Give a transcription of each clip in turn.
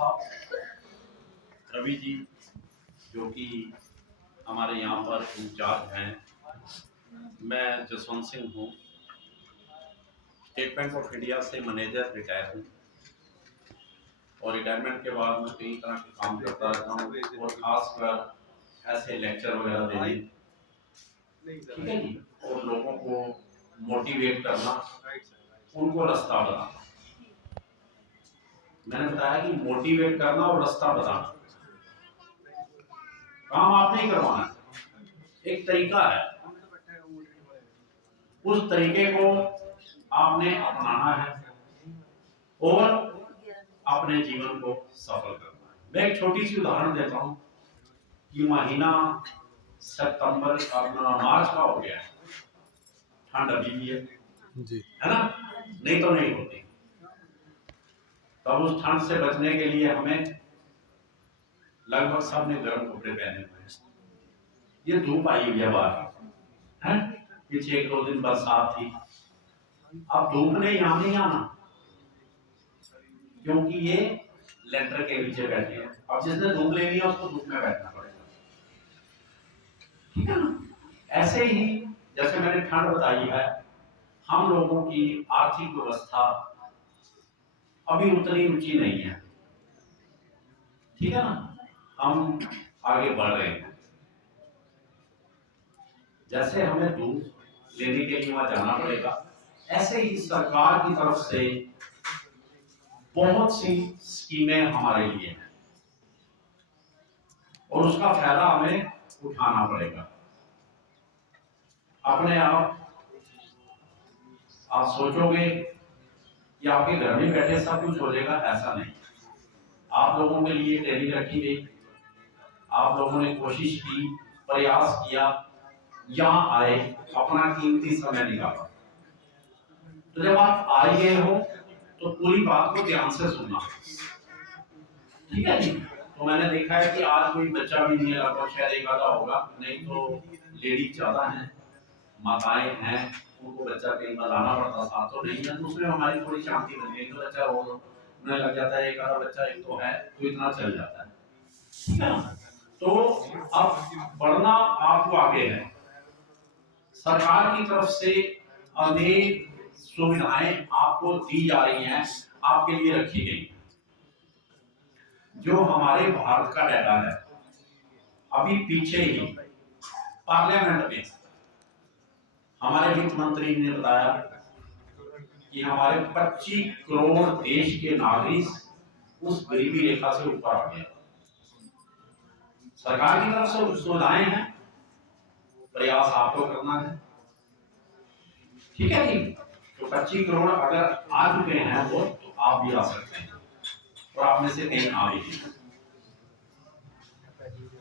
साहब, रवि जी जो कि हमारे यहाँ पर इंचार्ज हैं, मैं जसवंत सिंह हूँ, स्टेट बैंक ऑफ इंडिया से मैनेजर रिटायर हूँ और रिटायरमेंट के बाद मैं कई तरह के काम करता रहता हूँ और खासकर ऐसे लेक्चर वगैरह देने, ठीक है जी, और लोगों को मोटिवेट करना, उनको रास्ता बताना। मैंने बताया कि मोटिवेट करना और रास्ता बताना, काम आप नहीं करवाना, एक तरीका है, उस तरीके को आपने अपनाना है और अपने जीवन को सफल करना है। मैं एक छोटी सी उदाहरण देता हूं कि महीना सितंबर अपना मार्च का हो गया है, ठंड अभी भी है जी, है ना, नहीं तो नहीं होती। तब उस ठंड से बचने के लिए हमें लगभग सबने गर्म कपड़े पहने हुए हैं। ये धूप आई हुई है बाहर, है, पीछे एक दो दिन बरसात थी, अब धूप ने यहाँ नहीं आना क्योंकि ये लेंटर के नीचे बैठे हैं। अब जिसने धूप लेनी है उसको धूप में बैठना पड़ेगा, ठीक है ना। ऐसे ही जैसे मैंने ठंड बताई है, हम लोगों की आर्थिक व्यवस्था अभी उतनी ऊंची नहीं है, ठीक है ना, हम आगे बढ़ रहे हैं। जैसे हमें दूध लेने के लिए वहां जाना पड़ेगा, ऐसे ही सरकार की तरफ से बहुत सी स्कीमें हमारे लिए हैं और उसका फायदा हमें उठाना पड़ेगा। अपने आप सोचोगे कि आपके घर में बैठे सब कुछ हो जाएगा, ऐसा नहीं। आप लोगों के लिए ट्रेनिंग रखी गई, आप लोगों ने कोशिश की, प्रयास किया, यहाँ आए, अपना कीमती समय निकाला। तो जब आप आ गए हो तो पूरी बात को ध्यान से सुनना, ठीक है जी। तो मैंने देखा है कि आज कोई बच्चा भी नहीं है, लगभग शायद एक आधा होगा, नहीं तो लेडीज ज्यादा हैं, माताएं हैं, उनको बच्चा कहीं बार लाना पड़ता था, तो नहीं है, तो उसमें हमारी थोड़ी शांति बन गई। तो बच्चा रो उन्हें लग जाता है, एक आधा बच्चा एक तो है, तो इतना चल जाता है, ठीक है ना। तो अब बढ़ना आपको आगे है, सरकार की तरफ से अनेक सुविधाएं आपको दी जा रही हैं, आपके लिए रखी गई। जो हमारे भारत का डाटा है, अभी पीछे ही पार्लियामेंट में हमारे वित्त मंत्री ने बताया कि हमारे 25 करोड़ देश के नागरिक उस गरीबी रेखा से ऊपर आ गए। सरकार की तरफ से सुविधाएं हैं, प्रयास आपको करना है, ठीक है जी। तो 25 करोड़ अगर आ चुके हैं वो, तो आप भी आ सकते हैं और आप में से कहीं आ भी।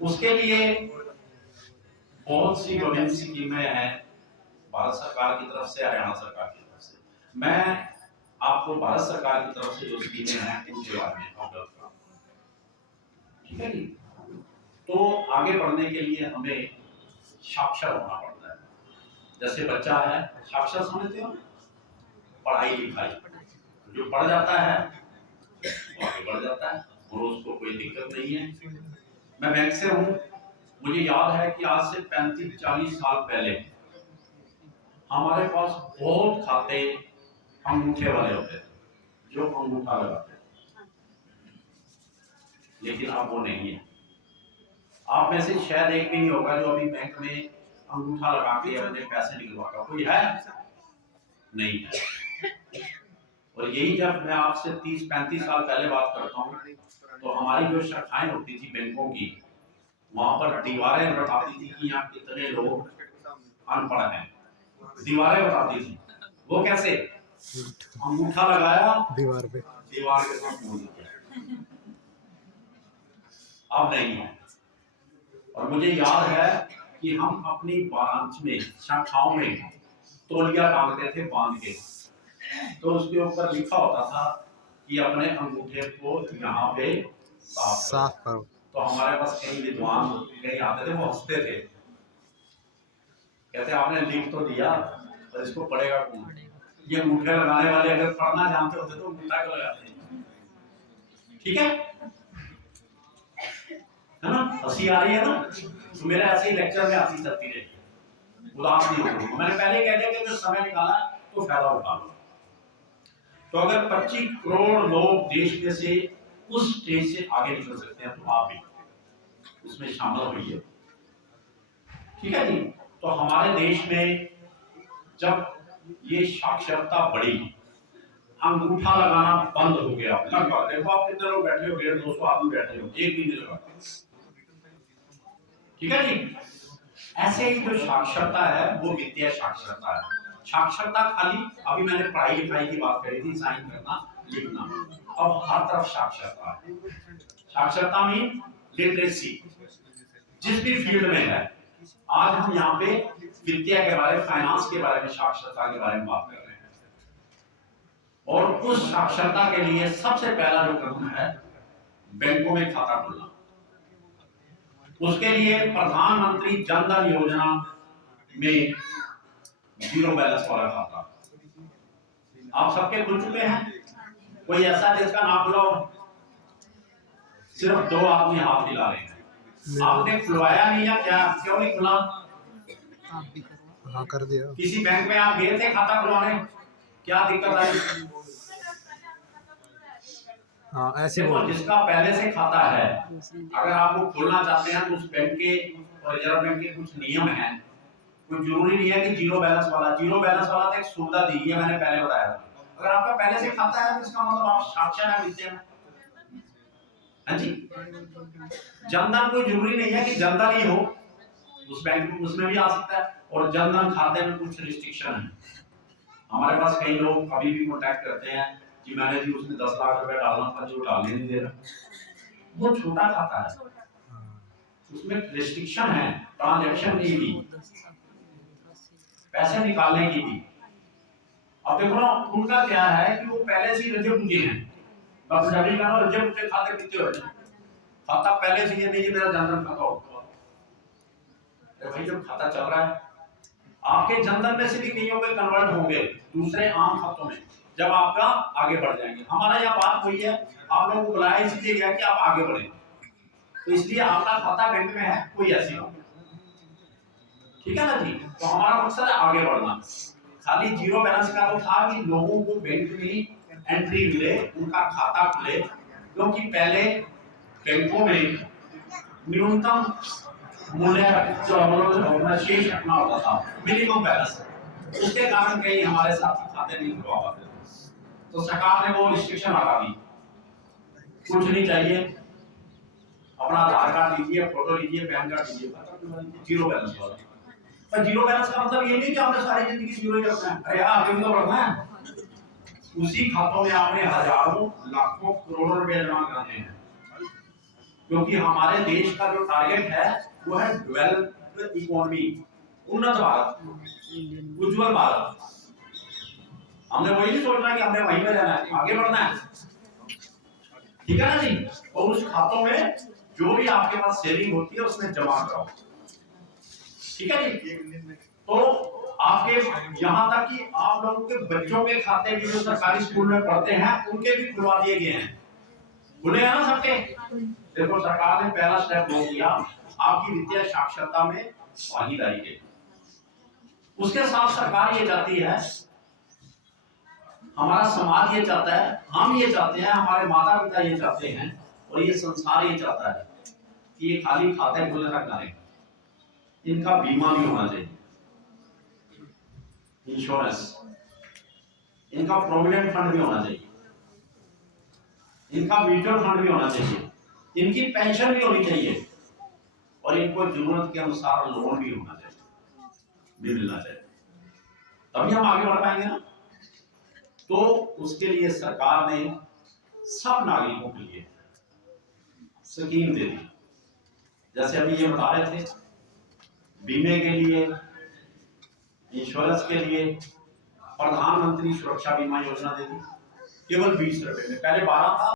उसके लिए बहुत सी गवर्नमेंट स्कीमें हैं, भारत सरकार की तरफ से, हरियाणा सरकार की तरफ से। मैं आपको भारत सरकार की तरफ से जो स्कीमें हैं उनके बारे में अवगत कराऊंगा, ठीक है जी। तो आगे बढ़ने के लिए हमें साक्षर होना पड़ता है। जैसे बच्चा है, साक्षर समझते हो, पढ़ाई लिखाई, जो पढ़ जाता है वो आगे बढ़ जाता है और उसको कोई दिक्कत नहीं है। मैं बैंक से हूँ, मुझे याद है कि आज से 35-40 साल पहले हमारे पास बहुत खाते अंगूठे वाले होते थे, जो अंगूठा लगाते थे, लेकिन अब वो नहीं है। आप में से शायद एक भी नहीं होगा जो अभी बैंक में अंगूठा लगा के अपने पैसे निकलवाता, कोई है? नहीं है। और यही जब मैं आपसे 30-35 साल पहले बात करता हूँ, तो हमारी जो शाखाएं होती थी बैंकों की, वहां पर दीवारें बताती थी कि यहाँ कितने लोग अनपढ़ हैं, दीवारें बताती थी। वो कैसे? अंगूठा लगाया दीवार पे, दीवार के साथ बोल दिया। अब नहीं है। और मुझे याद है कि हम अपनी ब्रांच में, शाखाओं में तौलिया टांगते थे बांध के, तो उसके ऊपर लिखा होता था कि अपने अंगूठे को यहाँ पे साफ करो। तो हमारे पास कई विद्वान कहीं आते थे, वो हंसते थे, कहते आपने लिख तो दिया और इसको पढ़ेगा कौन? ये अंगूठे लगाने वाले अगर पढ़ना जानते होते तो अंगूठा क्यों लगाते? ठीक है। हंसी आ रही है ना, तो मेरे ऐसे ही लेक्चर में हंसी चलती रही, उदास नहीं होगी। मैंने पहले कह दिया कि अगर समय निकाला तो फायदा उठा लो। तो अगर 25 करोड़ लोग देश में से उस स्टेज से आगे निकल सकते हैं तो आप भी उसमें शामिल होइए, ठीक है जी। तो हमारे देश में जब ये साक्षरता बढ़ी, अंगूठा लगाना बंद हो गया लगभग, देखो आप कितने लोग बैठे हो, 150-200 आदमी बैठे हो, एक भी नहीं लगा, ठीक है जी। ऐसे ही जो साक्षरता है वो वित्तीय साक्षरता है। साक्षरता खाली अभी मैंने पढ़ाई लिखाई की बात करी थी, साइन करना लिखना, अब हर तरफ साक्षरता है। साक्षरता मीन लिटरेसी, जिस भी फील्ड में है। आज हम यहाँ पे वित्तीय के बारे, फाइनेंस के बारे में, साक्षरता के बारे में बात कर रहे हैं। और उस साक्षरता के लिए सबसे पहला जो कदम है बैंकों में खाता खोलना। उसके लिए प्रधानमंत्री जन धन योजना में 0 बैलेंस वाला खाता आप सबके खुल चुके हैं। कोई ऐसा जिसका नाम खुला हो? सिर्फ 2 आदमी हाथ हिला रहे हैं। आपने खुलवाया नहीं या क्या? क्यों नहीं खुला? हाँ कर दिया। किसी बैंक में आप गए थे खाता खुलवाने, क्या दिक्कत आई? हाँ ऐसे देखो, जिसका पहले से खाता है, अगर आप वो खोलना चाहते हैं तो उस बैंक के और रिजर्व बैंक के कुछ नियम हैं। कोई जरूरी नहीं है कि 0 बैलेंस वाला। 0 बैलेंस वाला तो एक सुविधा दी है, मैंने पहले बताया था। अगर आपका पहले से खाता है तो इसका मतलब आप साक्षर हैं वित्तीय में। हाँ जी, जनधन कोई जरूरी नहीं है कि जनधन ही हो, उस बैंक में उसमें भी आ सकता है। और जनधन खाते में कुछ रिस्ट्रिक्शन है। हमारे पास कई लोग अभी भी कॉन्टैक्ट करते हैं कि मैंने जी उसमें 10 लाख रुपए डालना था, जो डालने नहीं दे रहा। वो छोटा खाता है, उसमें रिस्ट्रिक्शन है, ट्रांजैक्शन की भी, पैसे निकालने की भी। अब देखो ना, उनका क्या है कि वो पहले से ही रजे पुंजे हैं। बस जब का रजे पुंजे खाते कितने हो जाए, खाता पहले से ये नहीं मेरा जनधन खाता होगा। भाई जब खाता चल रहा है, आपके जनधन में से भी कईयों के कन्वर्ट होंगे दूसरे आम खातों में, जब आपका आगे बढ़ जाएंगे। हमारा यह बात हुई है, आप लोगों को बुलाया इसलिए गया कि आप आगे बढ़े, तो इसलिए आपका खाता बैंक में है, कोई ऐसी बात, ठीक है ना जी। तो हमारा मकसद है आगे बढ़ना। खाली 0 बैलेंस का तो था कि लोगों को बैंक में एंट्री मिले, उनका खाता खुले, क्योंकि पहले बैंकों में न्यूनतम मूल्य शेष रखना होता था, मिनिमम बैलेंस। उसके कारण कई हमारे साथी खाते नहीं खुलवा पाते, तो सरकार ने वो रिस्ट्रिक्शन हटा दी। कुछ नहीं चाहिए, अपना आधार कार्ड लीजिए, फोटो लीजिए, पैन कार्ड लीजिए, 0 बैलेंस वाला। पर 0 बैलेंस का मतलब ये नहीं कि आपने सारी जिंदगी 0 ही रखना है। अरे आगे भी तो बढ़ना है। उसी खातों में आपने हजारों लाखों करोड़ों रुपए जमा करने हैं, क्योंकि हमारे देश का जो टारगेट है वो है डेवलप्ड इकोनॉमी, उन्नत भारत, उज्जवल भारत। हमने वही नहीं सोचना कि हमने वहीं पे रहना है, आगे बढ़ना है, ठीक है ना जी। और उस खातों में जो भी आपके पास सेविंग होती है उसमें जमा कराओ, ठीक है जी। तो आपके यहाँ तक कि आप लोगों के बच्चों के खाते भी जो सरकारी स्कूल में पढ़ते हैं उनके भी खुलवा दिए गए हैं, खुले हैं ना सबके। देखो, सरकार ने पहला स्टेप ले लिया आपकी वित्तीय साक्षरता में भागीदारी के। उसके साथ सरकार ये चाहती है, हमारा समाज ये चाहता है, हम ये चाहते हैं, हमारे माता पिता ये चाहते हैं, और ये संसार ये चाहता है कि ये खाली खाते खुलने तक ना रहे, इनका बीमा भी होना चाहिए, इंश्योरेंस, इनका प्रोविडेंट फंड भी होना चाहिए, इनका म्यूचुअल फंड भी होना चाहिए, इनकी पेंशन भी होनी चाहिए, और इनको जरूरत के अनुसार लोन भी होना चाहिए, भी मिलना चाहिए, तभी हम आगे बढ़ पाएंगे ना। तो उसके लिए सरकार ने सब नागरिकों के लिए स्कीम दे दी। जैसे अभी ये बता रहे थे, बीमे के लिए, इंश्योरेंस के लिए प्रधानमंत्री सुरक्षा बीमा योजना दे दी, केवल 20 रुपए में। पहले 12 था।